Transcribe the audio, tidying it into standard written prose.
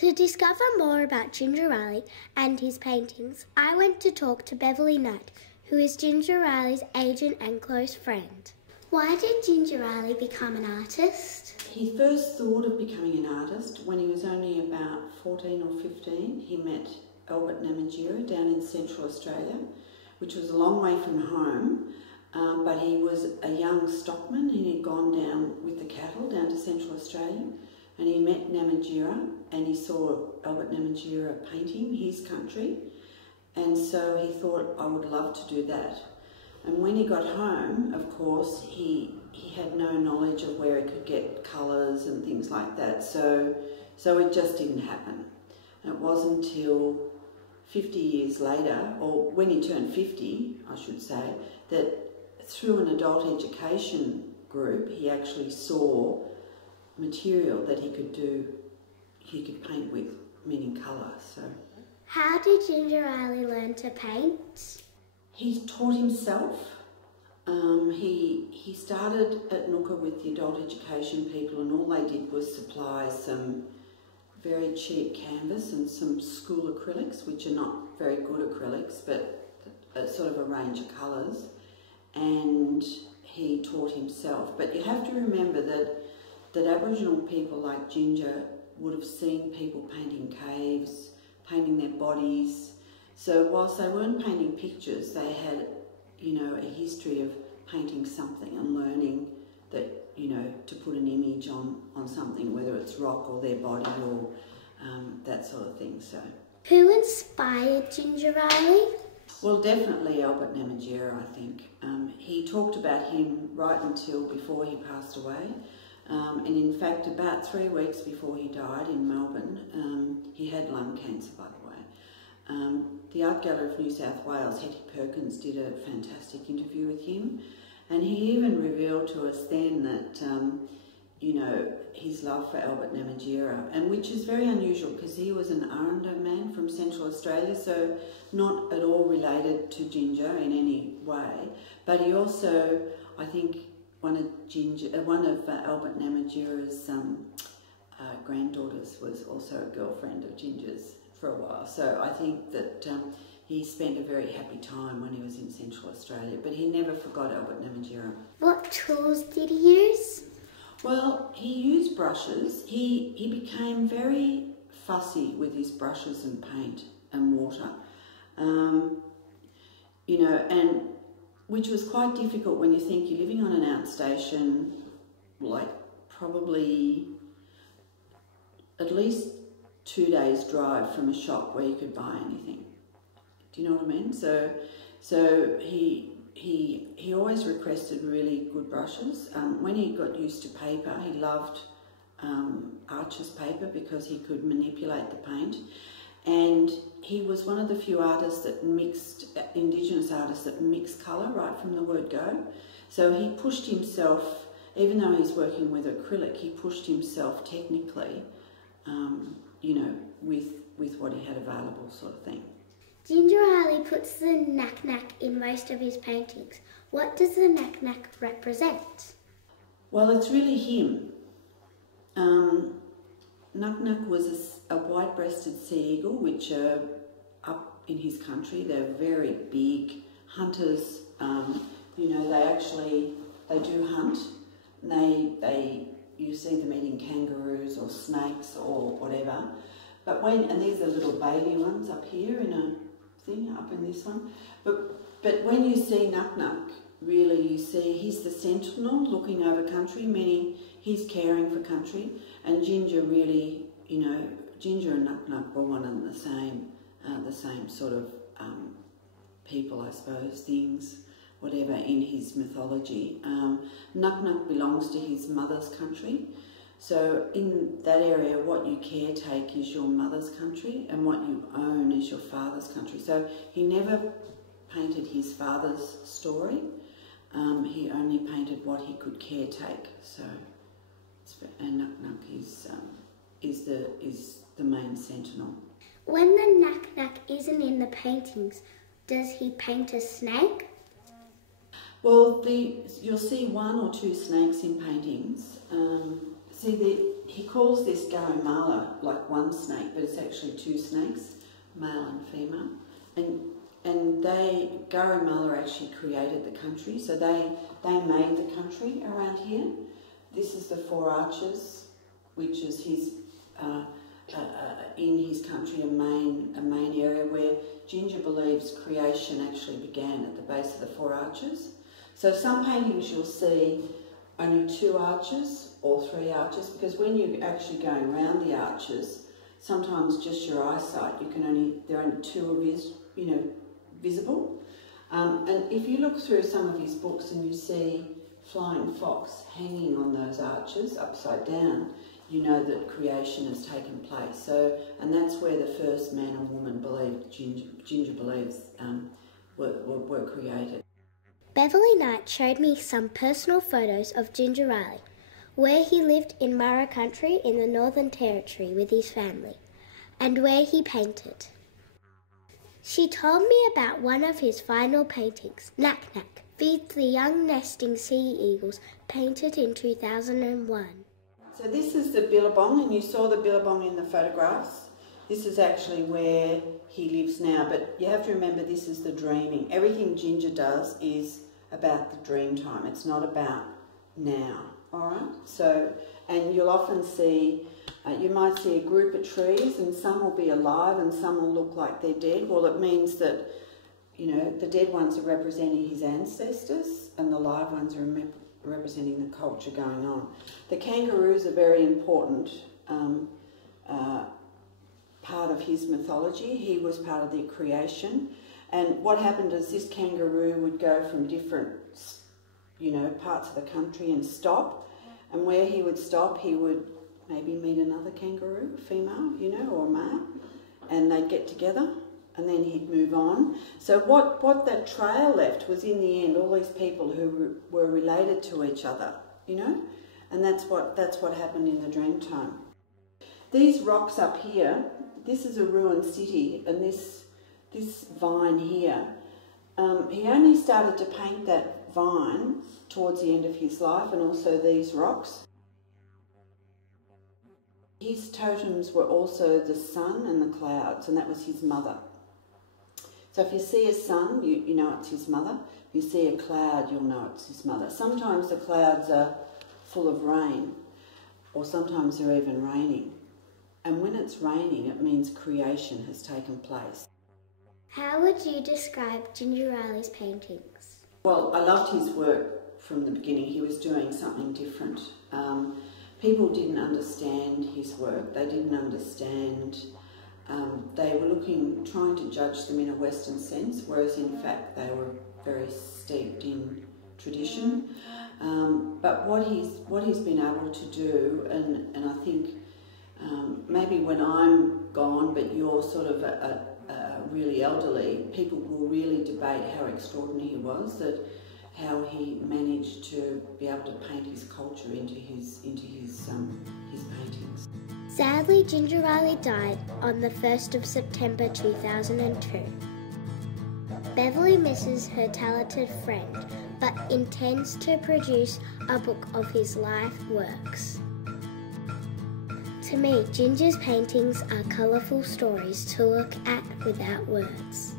To discover more about Ginger Riley and his paintings, I went to talk to Beverly Knight, who is Ginger Riley's agent and close friend. Why did Ginger Riley become an artist? He first thought of becoming an artist when he was only about 14 or 15. He met Albert Namatjira down in Central Australia, which was a long way from home, but he was a young stockman and he'd gone down with the cattle down to Central Australia, and he met Namatjira and he saw Albert Namatjira painting his country, and so he thought, I would love to do that. And when he got home, of course, he had no knowledge of where he could get colours and things like that, so it just didn't happen. And it wasn't until 50 years later, or when he turned 50, I should say, that through an adult education group, he actually saw material that he could paint with, meaning colour. So, how did Ginger Riley learn to paint? He taught himself. He started at Nooka with the adult education people, and all they did was supply some very cheap canvas and some school acrylics, which are not very good acrylics, but sort of a range of colours, and he taught himself. But you have to remember that Aboriginal people like Ginger would have seen people painting caves, painting their bodies. So whilst they weren't painting pictures, they had, a history of painting something and learning that, to put an image on something, whether it's rock or their body or that sort of thing. So, who inspired Ginger Riley? Well, definitely Albert Namatjira, I think. He talked about him right until before he passed away. And in fact, about 3 weeks before he died in Melbourne, he had lung cancer, by the way. The Art Gallery of New South Wales, Hetty Perkins, did a fantastic interview with him, and he even revealed to us then that, his love for Albert Namatjira, and which is very unusual because he was an Arundel man from Central Australia, so not at all related to Ginger in any way, but he also, I think, one of Albert Namatjira's granddaughters was also a girlfriend of Ginger's for a while. So I think that he spent a very happy time when he was in Central Australia, but he never forgot Albert Namatjira. What tools did he use? Well, he used brushes. He became very fussy with his brushes and paint and water, and which was quite difficult when you think you're living on an outstation, like probably at least 2 days drive from a shop where you could buy anything. Do you know what I mean? So he always requested really good brushes. When he got used to paper, he loved Arches paper because he could manipulate the paint. And he was one of the few artists that Indigenous artists that mixed colour right from the word go. So he pushed himself, even though he's working with acrylic, he pushed himself technically, with what he had available, sort of thing. Ginger Riley puts the knack-knack in most of his paintings. What does the knack-knack represent? Well, it's really him. Knack-knack was a white-breasted sea eagle, which are up in his country. They're very big hunters. They do hunt. You see them eating kangaroos or snakes or whatever. And these are little baby ones up here in a thing, up in this one. But when you see Knack-knack, really you see he's the sentinel looking over country, meaning he's caring for country. And Ginger really, Ginger and Knack-knack were one and the same sort of people, I suppose, things, whatever, in his mythology. Knack-knack belongs to his mother's country. So in that area, what you caretake is your mother's country and what you own is your father's country. So he never painted his father's story. He only painted what he could caretake. So, and Knack-knack is the main sentinel. When the knack-knack isn't in the paintings, does he paint a snake? Well, you'll see one or two snakes in paintings. he calls this Garumala like one snake, but it's actually two snakes, male and female. And Garumala actually created the country, so they made the country around here. This is the Four Arches, which is his in his country a main area where Ginger believes creation actually began at the base of the Four Arches. So some paintings you'll see only two arches or three arches, because when you're actually going around the arches, sometimes just your eyesight, there are only two visible. And if you look through some of his books and you see flying fox hanging on those arches upside down, you know that creation has taken place. So, and that's where the first man and woman Ginger believes were created. Beverly Knight showed me some personal photos of Ginger Riley, where he lived in Murra country in the Northern Territory with his family, and where he painted. She told me about one of his final paintings, Knack Knack, feeds the young nesting sea eagles, painted in 2001. So this is the billabong, and you saw the billabong in the photographs. This is actually where he lives now, but you have to remember this is the dreaming. Everything Ginger does is about the dream time. It's not about now, all right? So, and you'll often see, you might see a group of trees and some will be alive and some will look like they're dead. Well, it means that, the dead ones are representing his ancestors and the live ones are representing the culture going on. The kangaroos are very important part of his mythology. He was part of the creation, and what happened is this kangaroo would go from different parts of the country and stop, and where he would stop he would maybe meet another kangaroo, a female, or a male, and they'd get together and then he'd move on. So what that trail left was, in the end, all these people who were related to each other, and that's what happened in the dream time. These rocks up here, this is a ruined city, and this vine here, he only started to paint that vine towards the end of his life, and also these rocks. His totems were also the sun and the clouds, and that was his mother. So if you see a sun, you know it's his mother. If you see a cloud, you'll know it's his mother. Sometimes the clouds are full of rain, or sometimes they're even raining. And when it's raining, it means creation has taken place. How would you describe Ginger Riley's paintings? Well, I loved his work from the beginning. He was doing something different. People didn't understand his work. They didn't understand. They were trying to judge them in a Western sense, whereas in fact they were very steeped in tradition. But what he's been able to do, and I think maybe when I'm gone, but you're sort of really elderly, people will really debate how extraordinary he was, how he managed to be able to paint his culture into his paintings. Sadly, Ginger Riley died on the 1st of September 2002. Beverly misses her talented friend, but intends to produce a book of his life works. To me, Ginger's paintings are colourful stories to look at without words.